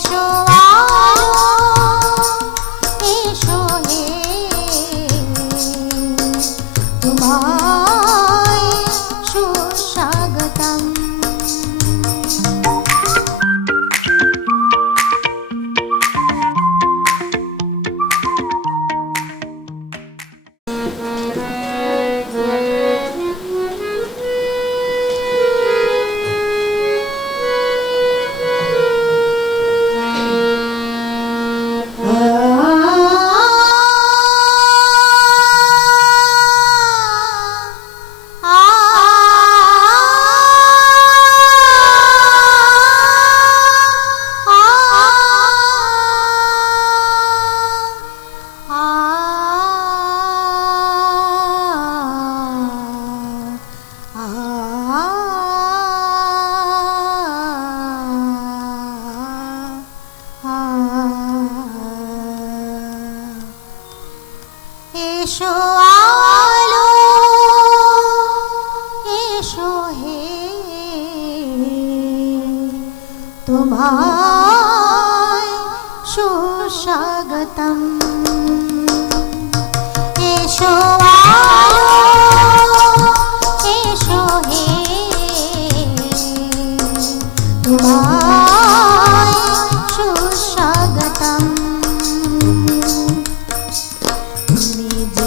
এসো এসো আলো এসো হে। তোমায় সুস্বাগতম।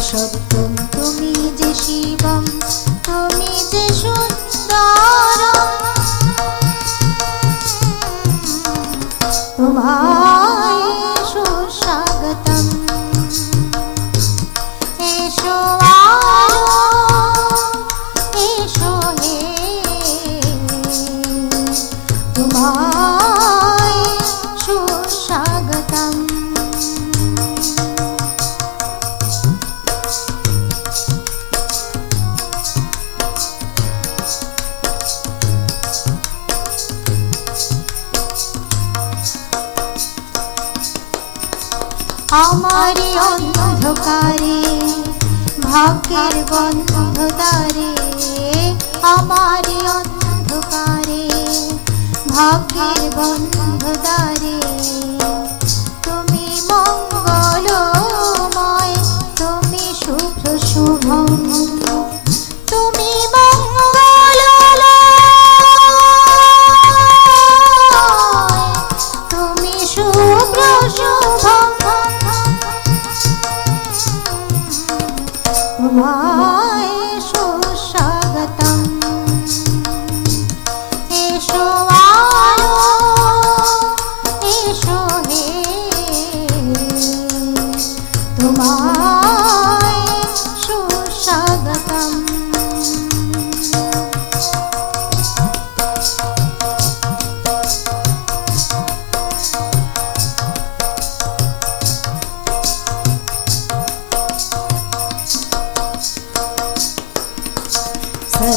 সত্যম তুমি যে শিবম তুমি যে সুন্দর তোমায় আমারি অন্ধকারে ভাগ্যের বন্ধদারে আমারি অন্ধকারে ভাগ্যের বন্ধদারে তোমায়